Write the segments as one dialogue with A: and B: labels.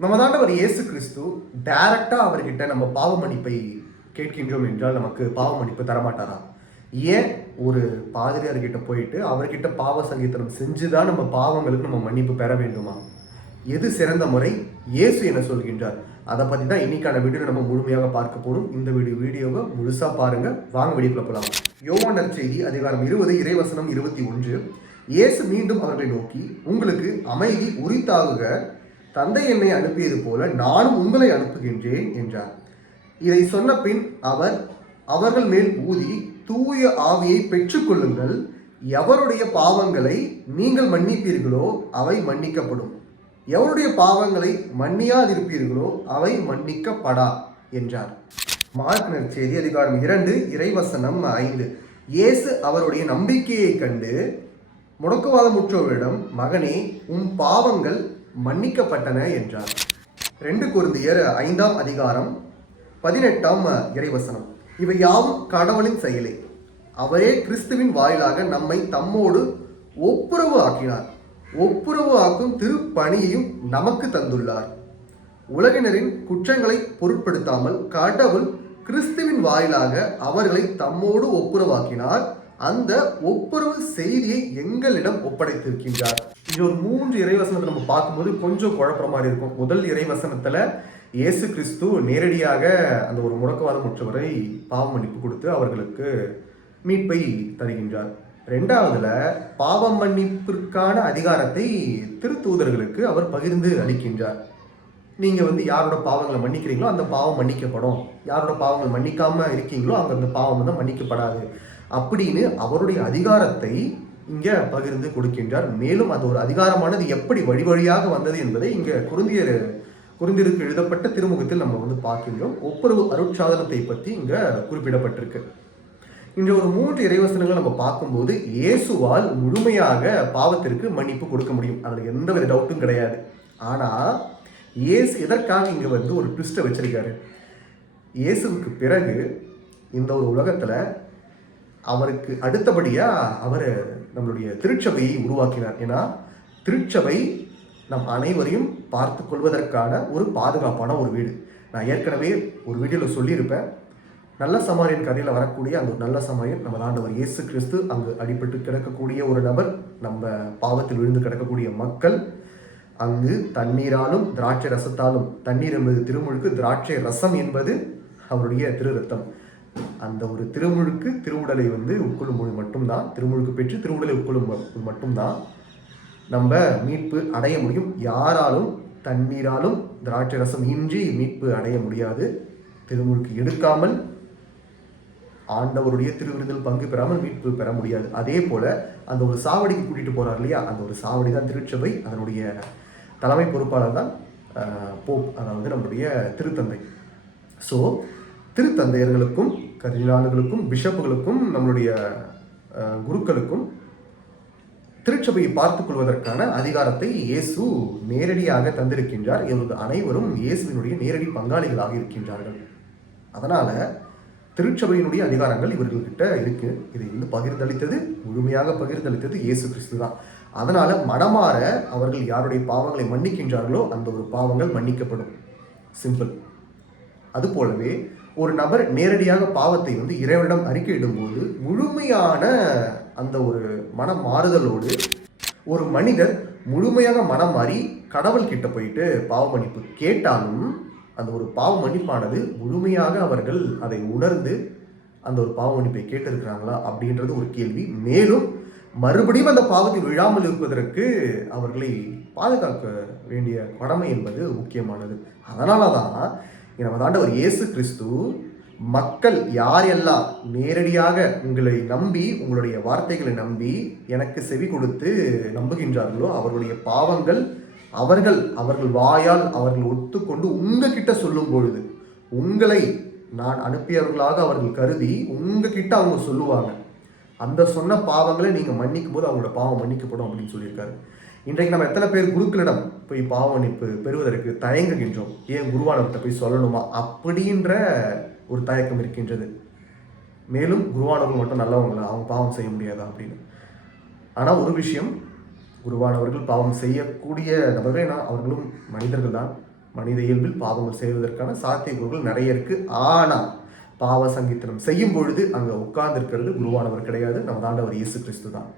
A: நம்ம தாண்டவர் இயேசு கிறிஸ்து டைரக்டா அவர்கிட்ட நம்ம பாவ மன்னிப்பை கேட்கின்றோம் என்றால் நமக்கு பாவ மன்னிப்பு தரமாட்டாரா? ஏன்? ஒரு பாதிரியார்கிட்ட போயிட்டு அவர்கிட்ட பாவ சங்கீதனம் செஞ்சுதான் நம்ம பாவங்களுக்கு நம்ம மன்னிப்பு பெற வேண்டுமா? எது சிறந்த முறை? இயேசு என்ன சொல்கின்றார். அதை பற்றி தான் இன்னைக்கான வீடியோ நம்ம முழுமையாக பார்க்க போறோம். இந்த வீடியோ வீடியோவை முழுசாக பாருங்க. வாங்க வீடியோக்குள்ள போகலாம் யோவான் செய்தி அதிகாரம் இருபது இறைவசனம் இருபத்தி ஒன்று. இயேசு மீண்டும் அவர்களை நோக்கி உங்களுக்கு அமைதி உரித்தாகுக. தந்தை என்னை அனுப்பியது போல நானும் உங்களை அனுப்புகின்றேன் என்றார். இதை சொன்ன பின் அவர் அவர்கள் மேல் ஊதி தூய ஆவியை பெற்றுக்கொள்ளுங்கள். எவருடைய பாவங்களை நீங்கள் மன்னிப்பீர்களோ அவை மன்னிக்கப்படும். எவருடைய பாவங்களை மன்னியாதிருப்பீர்களோ அவை மன்னிக்கப்படா என்றார். மார்க் நற்செய்தி அதிகாரம் இரண்டு இறைவசனம் ஐந்து. இயேசு அவருடைய நம்பிக்கையை கண்டு முடக்குவாதமுற்றோரிடம் மகனே உன் பாவங்கள் மன்னிக்கப்பட்டன என்றார். ரெண்டு குருந்தியர் ஐந்தாம் அதிகாரம் பதினெட்டாம் இறைவசனம். இவை யாவும் கடவுளின் செயலே. அவரே கிறிஸ்துவின் வாயிலாக நம்மை தம்மோடு ஒப்புரவு ஆக்கினார். ஒப்புரவு ஆக்கும் திருப்பணியையும் நமக்கு தந்துள்ளார். உலகினரின் குற்றங்களை பொருட்படுத்தாமல் கடவுள் கிறிஸ்துவின் வாயிலாக அவர்களை தம்மோடு ஒப்புரவாக்கினார். அந்த ஒப்புரவு செய்தியை எங்களிடம் ஒப்படைத்திருக்கின்றார். இது ஒரு மூன்று இறைவசனத்தை நம்ம பார்க்கும்போது கொஞ்சம் குழப்பற மாதிரி இருக்கும். முதல் இறைவசனத்துல இயேசு கிறிஸ்து நேரடியாக அந்த ஒரு முடக்கவாதம் முற்றவரை பாவ மன்னிப்பு கொடுத்து அவர்களுக்கு மீட்பை தருகின்றார். ரெண்டாவதுல பாவம் மன்னிப்பிற்கான அதிகாரத்தை திருத்தூதர்களுக்கு அவர் பகிர்ந்து அளிக்கின்றார். நீங்க வந்து யாரோட பாவங்களை மன்னிக்கிறீங்களோ அந்த பாவம் மன்னிக்கப்படும். யாரோட பாவங்கள் மன்னிக்காம இருக்கீங்களோ அங்க அந்த பாவம் வந்து மன்னிக்கப்படாது. அப்படின்னு அவருடைய அதிகாரத்தை இங்க பகிர்ந்து கொடுக்கின்றார். மேலும் அது ஒரு அதிகாரமானது எப்படி வழி வழியாக வந்தது என்பதை இங்க குருந்தியர் குருந்தியருக்கு எழுதப்பட்ட திருமுகத்தில் நம்ம வந்து பார்க்கின்றோம். ஒப்புரவு அருட்சாதனத்தை பற்றி இங்க குறிப்பிடப்பட்டிருக்கு. இன்று ஒரு மூன்று இறைவசனங்கள் நம்ம பார்க்கும்போது இயேசுவால் முழுமையாக பாவத்திற்கு மன்னிப்பு கொடுக்க முடியும். அதில் எந்த வித டவுட்டும் கிடையாது. ஆனால் இயேசு எதற்காக இங்கே வந்து ஒரு ட்விஸ்ட்டை வச்சிருக்காரு? இயேசுவுக்கு பிறகு இந்த ஒரு உலகத்தில் அவருக்கு அடுத்தபடியாக அவர் நம்மளுடைய திருச்சபையை உருவாக்கினார். ஏன்னா திருச்சபை நம் அனைவரையும் பார்த்து கொள்வதற்கான ஒரு பாதுகாப்பான ஒரு வீடு. நான் ஏற்கனவே ஒரு வீடியோவில் சொல்லியிருப்பேன். நல்ல சமாரியன் கதையில் வரக்கூடிய அந்த ஒரு நல்ல சமாரியன் நம்ம ஆண்டவர் இயேசு கிறிஸ்து அங்கு அடிபட்டு கிடக்கக்கூடிய ஒரு நபர் நம்ம பாவத்தில் விழுந்து கிடக்கக்கூடிய மக்கள் அங்கு தண்ணீராலும் திராட்சை ரசத்தாலும் தண்ணீர் என்பது திருமுழுக்கு திராட்சை ரசம் என்பது அவருடைய திரு ரத்தம் அந்த ஒரு திருமுழுக்கு திருவுடலை வந்து உட்கொள்ளும் போது மட்டும்தான். திருமுழுக்கு பெற்று திருவுடலை உட்கொள்ளும் மட்டும்தான். நம்ம மீட்பு அடைய முடியும். யாராலும் தண்ணீராலும் திராட்சை ரசம் இன்றி மீட்பு அடைய முடியாது. திருமுழுக்கு எடுக்காமல் ஆண்டவருடைய திருவிருந்தில் பங்கு பெறாமல் மீட்பு பெற முடியாது. அதே போல அந்த ஒரு சாவடிக்கு கூட்டிட்டு போறார் இல்லையா? அந்த ஒரு சாவடி தான் திருச்சபை. அதனுடைய தலைமை பொறுப்பாளர் தான் போப் அதாவது நம்முடைய திருத்தந்தை. ஸோ திருத்தந்தையர்களுக்கும் கர்தினால்களுக்கும் பிஷப்புகளுக்கும் நம்மளுடைய குருக்களுக்கும் திருச்சபையை பார்த்துக் கொள்வதற்கான அதிகாரத்தை இயேசு நேரடியாக தந்திருக்கின்றார். இவர்கள் அனைவரும் இயேசுவினுடைய நேரடி பங்காளிகளாக இருக்கின்றார்கள். அதனால திருச்சபையினுடைய அதிகாரங்கள் இவர்கள்கிட்ட இருக்கு. இதை வந்து பகிர்ந்தளித்தது முழுமையாக பகிர்ந்தளித்தது இயேசு கிறிஸ்து தான். அதனால மனமாற அவர்கள் யாருடைய பாவங்களை மன்னிக்கின்றார்களோ அந்த ஒரு பாவங்கள் மன்னிக்கப்படும். சிம்பிள். அது போலவே ஒரு நபர் நேரடியாக பாவத்தை வந்து இறைவனிடம் அறிக்கையிடும்போது முழுமையான அந்த ஒரு மன மாறுதலோடு ஒரு மனிதர் முழுமையாக மனம் மாறி கடவுள் கிட்ட போயிட்டு பாவ மன்னிப்பு கேட்டாலும் அந்த ஒரு பாவ மன்னிப்பானது முழுமையாக அவர்கள் அதை உணர்ந்து அந்த ஒரு பாவ மன்னிப்பை கேட்டிருக்கிறாங்களா அப்படின்றது ஒரு கேள்வி. மேலும் மறுபடியும் அந்த பாவத்தில் விழாமல் இருப்பதற்கு அவர்களை பாதுகாக்க வேண்டிய கடமை என்பது முக்கியமானது. அதனால தான் நம்ம ஆண்டவர் இயேசு கிறிஸ்து மக்கள் யார் எல்லாம் நேரடியாக உங்களை நம்பி உங்களுடைய வார்த்தைகளை நம்பி எனக்கு செவி கொடுத்து நம்புகின்றார்களோ அவர்களுடைய பாவங்கள் அவர்கள் அவர்கள் வாயால் அவர்கள் ஒத்துக்கொண்டு உங்ககிட்ட சொல்லும் பொழுது உங்களை நான் அனுப்பியவர்களாக அவர்கள் கருதி உங்ககிட்ட அவங்க சொல்லுவாங்க. அந்த சொன்ன பாவங்களை நீங்கள் மன்னிக்கும் போது அவங்களோட பாவம் மன்னிக்கப்படும் அப்படின்னு சொல்லியிருக்காரு. இன்றைக்கு நம்ம எத்தனை பேர் குருக்களிடம் போய் பாவ பெறுவதற்கு தயங்குகின்றோம். ஏன் குருவானவர்கிட்ட போய் சொல்லணுமா? அப்படின்ற ஒரு தயக்கம் இருக்கின்றது. மேலும் குருவானவர்கள் மட்டும் நல்லவங்களா? அவங்க பாவம் செய்ய முடியாதா அப்படின்னு. ஆனால் ஒரு விஷயம் குருவானவர்கள் பாவம் செய்யக்கூடிய நபர்களே நான் அவர்களும் மனிதர்கள் தான். மனித இயல்பில் பாவங்கள் செய்வதற்கான சாத்தியக்கூறுகள் நிறைய இருக்குது ஆனால் பாவ சங்கீதனம் செய்யும் பொழுது அங்கே உட்கார்ந்திருக்கிறது குருவானவர் கிடையாது. நம்ம தாண்டவர் இயேசு கிறிஸ்து தான்.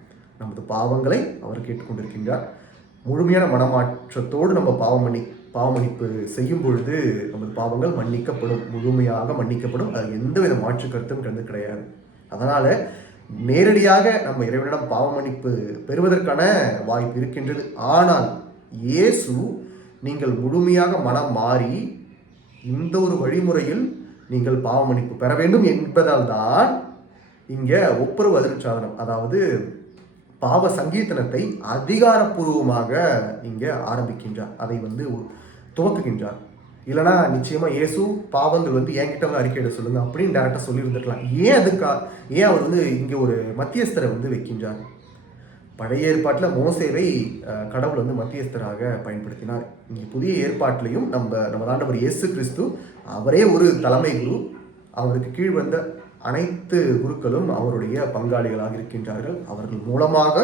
A: நமது பாவங்களை அவர் கேட்டுக்கொண்டிருக்கின்றார். முழுமையான மனமாற்றத்தோடு நம்ம பாவமணி பாவமணிப்பு பாவமன்னிப்பு செய்யும் பொழுது நமது பாவங்கள் மன்னிக்கப்படும் முழுமையாக மன்னிக்கப்படும். அது எந்தவித மாற்று கருத்தும் கிடந்து கிடையாது. அதனால நேரடியாக நம்ம இறைவனிடம் பாவ மன்னிப்பு பெறுவதற்கான வாய்ப்பு இருக்கின்றது. ஆனால் இயேசு நீங்கள் முழுமையாக மனம் மாறி இந்த ஒரு வழிமுறையில் நீங்கள் பாவமன்னிப்பு பெற வேண்டும் என்பதால் தான் இங்கே ஒப்புரவு அதிர்ச்சாதனம் அதாவது பாவ சங்கீர்த்தனத்தை அதிகாரப்பூர்வமாக இங்கே ஆரம்பிக்கின்றார். அதை வந்து துவக்குகின்றார். இல்லைனா நிச்சயமாக இயேசு பாவங்கள் வந்து என்கிட்ட வந்து அறிக்கையிட சொல்லுங்க அப்படின்னு டேரக்டாக சொல்லியிருந்துருக்கலாம். ஏன் அதுக்கா ஏன் அவர் வந்து இங்கே ஒரு மத்தியஸ்தரை வந்து வைக்கின்றார்? பழைய ஏற்பாட்டில் மோசேவை கடவுள் வந்து மத்தியஸ்தராக பயன்படுத்தினார். இங்கே புதிய ஏற்பாட்டிலையும் நம்ம நம்ம தாண்டவர் இயேசு கிறிஸ்து அவரே ஒரு தலைமை குரு. அவருக்கு கீழ் வந்த அனைத்து குருக்களும் அவருடைய பங்காளிகளாக இருக்கின்றார்கள். அவர்கள் மூலமாக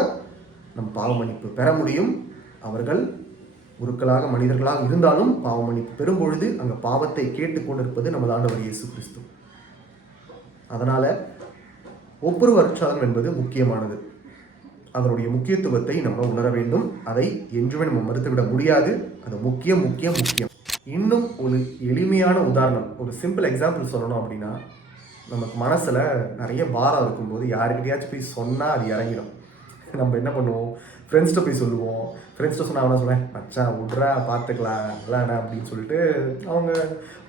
A: நம் பாவமன்னிப்பு பெற முடியும். அவர்கள் குருக்களாக மனிதர்களாக இருந்தாலும் பாவமன்னிப்பு பெறும் பொழுது அங்கே பாவத்தை கேட்டுக்கொண்டிருப்பது நமது ஆண்டவர் இயேசு கிறிஸ்து. அதனால ஒவ்வொரு அருட்சாதனம் என்பது முக்கியமானது. அதனுடைய முக்கியத்துவத்தை நம்ம உணர வேண்டும். அதை என்றுமே நம்ம மறுத்துவிட முடியாது. அது முக்கியம் முக்கியம் முக்கியம். இன்னும் ஒரு எளிமையான உதாரணம் ஒரு சிம்பிள் எக்ஸாம்பிள் சொல்லணும் அப்படின்னா நமக்கு மனசில் நிறைய பாரம் இருக்கும்போது யாருக்கிட்டையாச்சும் போய் சொன்னால் அது இறங்கிடும். நம்ம என்ன பண்ணுவோம்? ஃப்ரெண்ட்ஸ்கிட்ட போய் சொல்லுவோம். ஃப்ரெண்ட்ஸ்கிட்ட சொன்னால் அவனை சொன்னேன் மச்சான் விட்றா பார்த்துக்கலாம் நல்லாண்ணா அப்படின்னு சொல்லிட்டு அவங்க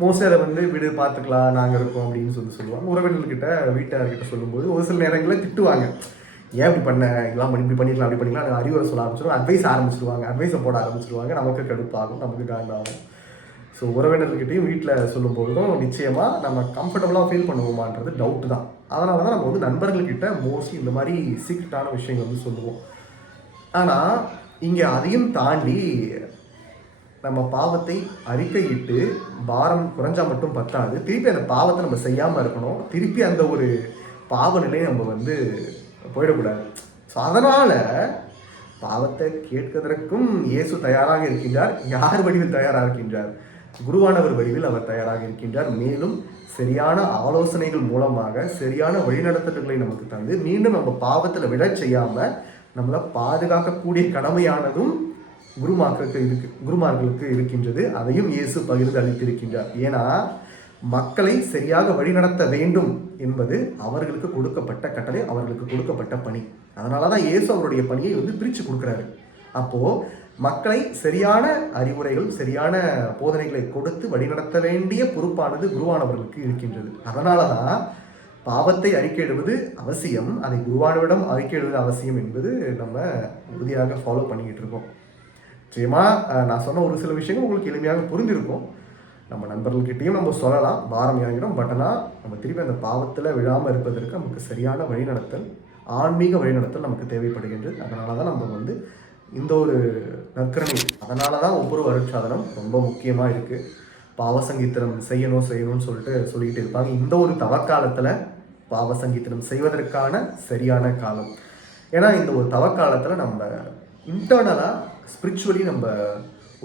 A: மோஸ்ட்லி அதை வந்து விடு பார்த்துக்கலாம் நாங்கள் இருக்கோம் அப்படின்னு சொல்லி சொல்லுவாங்க. உறவினர்கிட்ட வீட்டார்கிட்ட சொல்லும்போது ஒரு சில நேரங்களில் திட்டுவாங்க. ஏன் இப்படி பண்ண? இதெல்லாம் பண்ணி இப்படி பண்ணிக்கலாம் அப்படி பண்ணிக்கலாம் அறிவுரை சொல்ல ஆரம்பிச்சிடும் அட்வைஸ் ஆரம்பிச்சிருவாங்க. அட்வைஸை போட ஆரம்பிச்சிருவாங்க. நமக்கு கடுப்பாகும் நமக்கு காண்டாகும். ஸோ உறவினர்கிட்டையும் வீட்டில் சொல்லும்போதும் நிச்சயமாக நம்ம கம்ஃபர்டபுளாக ஃபீல் பண்ணுவோமான்றது டவுட் தான். அதனால தான் நம்ம வந்து நண்பர்கள்கிட்ட மோஸ்ட்லி இந்த மாதிரி சீக்ரெட்டான விஷயங்கள் வந்து சொல்லுவோம். ஆனால் இங்கே அதையும் தாண்டி நம்ம பாவத்தை அறிக்கையிட்டு பாரம் குறைஞ்சா மட்டும் பத்தாது. திருப்பி அந்த பாவத்தை நம்ம செய்யாமல் இருக்கணும். திருப்பி அந்த ஒரு பாவ நிலையை நம்ம வந்து போயிடக்கூடாது. ஸோ அதனால் பாவத்தை கேட்பதற்கும் இயேசு தயாராக இருக்கின்றார். யார் வடிவில் தயாராக இருக்கின்றார்? குருவானவர் வடிவில் அவர் தயாராக இருக்கின்றார். மேலும் சரியான ஆலோசனைகள் மூலமாக சரியான வழிநடத்தல்களை நமக்கு தந்து மீண்டும் நம்ம பாவத்தில் விட செய்யாம நம்மளை பாதுகாக்கக்கூடிய கடமையானதும் குருமாக்களுக்கு இருக்கு குருமார்களுக்கு இருக்கின்றது. அதையும் இயேசு பகிர்ந்து அளித்திருக்கின்றார். ஏன்னா மக்களை சரியாக வழிநடத்த வேண்டும் என்பது அவர்களுக்கு கொடுக்கப்பட்ட கட்டளை அவர்களுக்கு கொடுக்கப்பட்ட பணி. அதனால தான் இயேசு அவருடைய பணியை வந்து பிரித்து கொடுக்குறாரு. அப்போது மக்களை சரியான அறிவுரைகள் சரியான போதனைகளை கொடுத்து வழிநடத்த வேண்டிய பொறுப்பானது குருவானவர்களுக்கு இருக்கின்றது. அதனால தான் பாவத்தை அறிக்கையிடுவது அவசியம். அதை குருவானவிடம் அறிக்கையிடுவது அவசியம் என்பது நம்ம உறுதியாக ஃபாலோ பண்ணிக்கிட்டு இருக்கோம். நிச்சயமாக நான் சொன்ன ஒரு சில விஷயங்கள் உங்களுக்கு எளிமையாக புரிந்திருக்கும். நம்ம நண்பர்கள்கிட்டயும் நம்ம சொல்லலாம். பாரம் இறங்கிடும். பட் ஆனால் நம்ம திருப்பி அந்த பாவத்தில் விழாமல் இருப்பதற்கு நமக்கு சரியான வழிநடத்தல் ஆன்மீக வழிநடத்தல் நமக்கு தேவைப்படுகின்றது. அதனால தான் நம்ம வந்து இந்த ஒரு நற்கரணை. அதனால தான் ஒவ்வொரு வருட்சாதனம் ரொம்ப முக்கியமாக இருக்குது பாவசங்கீத்தனம் செய்யணும் செய்யணும்னு சொல்லிட்டு சொல்லிக்கிட்டு இருப்பாங்க. இந்த ஒரு தவக்காலத்தில் பாவசங்கீத்தனம் செய்வதற்கான சரியான காலம். ஏன்னா இந்த ஒரு தவக்காலத்தில் நம்ம இன்டர்னலாக ஸ்பிரிச்சுவலி நம்ம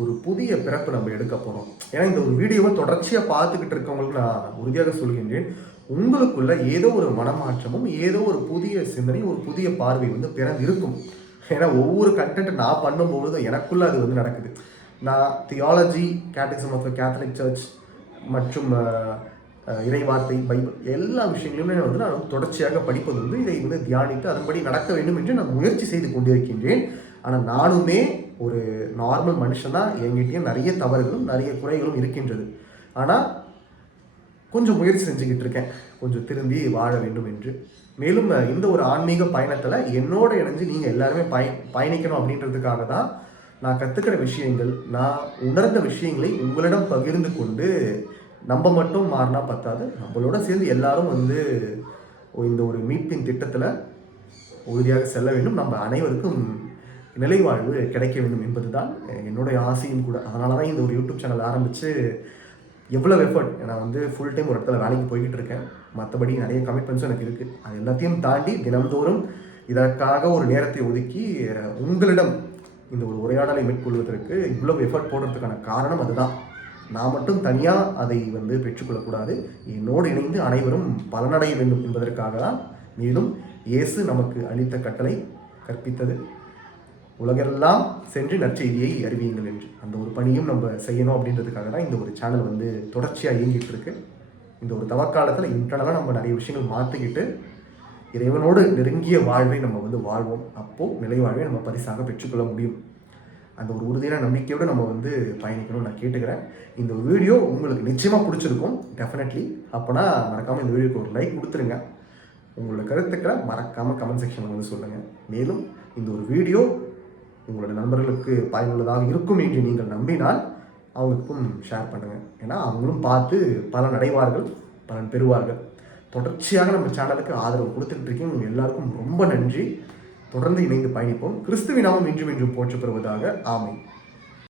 A: ஒரு புதிய பிறப்பு நம்ம எடுக்க போகிறோம் ஏன்னா இந்த ஒரு வீடியோவை தொடர்ச்சியாக பார்த்துக்கிட்டு இருக்கவங்களுக்கு நான் உறுதியாக சொல்கின்றேன். உங்களுக்குள்ள ஏதோ ஒரு மனமாற்றமும் ஏதோ ஒரு புதிய சிந்தனை ஒரு புதிய பார்வை வந்து பிறந்து இருக்கும் ஏன்னா ஒவ்வொரு கண்டென்ட் நான் பண்ணும்பொழுது எனக்குள்ள அது வந்து நடக்குது. நான் theology catechism of catholic church மற்றும் இறைவார்த்தை பைபிள் எல்லா விஷயங்களுமே வந்து நான் தொடர்ச்சியாக படிப்பது வந்து இதை வந்து தியானித்து அதன்படி நடக்க வேண்டும் என்று நான் முயற்சி செய்து கொண்டிருக்கின்றேன். ஆனால் நானுமே ஒரு நார்மல் மனுஷனா என்கிட்டயும் நிறைய தவறுகளும் நிறைய குறைகளும் இருக்கின்றது. ஆனால் கொஞ்சம் முயற்சி செஞ்சுக்கிட்டு இருக்கேன். கொஞ்சம் திரும்பி வாழ வேண்டும் என்று. மேலும் இந்த ஒரு ஆன்மீக பயணத்தில் என்னோட இணைஞ்சு நீங்கள் எல்லாருமே பய பயணிக்கணும் அப்படின்றதுக்காக தான் நான் கற்றுக்கிற விஷயங்கள் நான் உணர்ந்த விஷயங்களை உங்களிடம் பகிர்ந்து கொண்டு நம்ம மட்டும் மாறினா பத்தாது. நம்மளோட சேர்ந்து எல்லாரும் வந்து இந்த ஒரு மீட்பின் திட்டத்தில் உறுதியாக செல்ல வேண்டும். நம்ம அனைவருக்கும் நிலைவாழ்வு கிடைக்க வேண்டும் என்பதுதான் என்னுடைய ஆசையும் கூட. அதனால தான் இந்த ஒரு யூடியூப் சேனல் ஆரம்பித்து எவ்வளோ எஃபர்ட் நான் வந்து ஃபுல் டைம் ஒரு இடத்துல வேலைக்கு போய்கிட்டு இருக்கேன். மற்றபடி நிறைய கமிட்மெண்ட்ஸும் எனக்கு இருக்குது அது எல்லாத்தையும் தாண்டி தினம்தோறும் இதற்காக ஒரு நேரத்தை ஒதுக்கி உங்களிடம் இந்த ஒரு உரையாடலை மேற்கொள்வதற்கு இவ்வளோ எஃபர்ட் போடுறதுக்கான காரணம் அதுதான். நான் மட்டும் தனியாக அதை வந்து பெற்றுக்கொள்ளக்கூடாது. என்னோடு இணைந்து அனைவரும் பலனடைய வேண்டும் என்பதற்காக தான் மேலும் இயேசு நமக்கு அளித்த கட்டளை கற்பித்தது. உலகெல்லாம் சென்று நற்செய்தியை அறிவியுங்கள் என்று. அந்த ஒரு பணியும் நம்ம செய்யணும் அப்படின்றதுக்காக தான் இந்த ஒரு சேனல் வந்து தொடர்ச்சியாக இயங்கிட்டு இருக்கு இந்த ஒரு தவக்காலத்தில் இன்டர்னலாக நம்ம நிறைய விஷயங்கள் மாற்றிக்கிட்டு இறைவனோடு நெருங்கிய வாழ்வை நம்ம வந்து வாழ்வோம். அப்போது நிலைவாழ்வை நம்ம பரிசாக பெற்றுக்கொள்ள முடியும். அந்த ஒரு உறுதியான நம்பிக்கையோடு நம்ம வந்து பயணிக்கணும்னு நான் கேட்டுக்கிறேன். இந்த ஒரு வீடியோ உங்களுக்கு நிச்சயமாக பிடிச்சிருக்கும். டெஃபினெட்லி அப்போனா மறக்காமல் இந்த வீடியோக்கு ஒரு லைக் கொடுத்துருங்க. உங்களோட கருத்துக்களை மறக்காமல் கமெண்ட் செக்ஷனில் வந்து சொல்லுங்கள் மேலும் இந்த ஒரு வீடியோ உங்களோட நண்பர்களுக்கு பயனுள்ளதாக இருக்கும் என்று நீங்கள் நம்பினால் அவங்களுக்கும் ஷேர் பண்ணுங்கள் ஏன்னா அவங்களும் பார்த்து பலன் அடைவார்கள் பலன் பெறுவார்கள். தொடர்ச்சியாக நம்ம சேனலுக்கு ஆதரவு கொடுத்துட்டு இருக்கீங்க. எல்லாருக்கும் ரொம்ப நன்றி. தொடர்ந்து இணைந்து பயணிப்போம். கிறிஸ்துவினாவும் இன்றும் இன்றும் போற்று பெறுவதாக ஆமை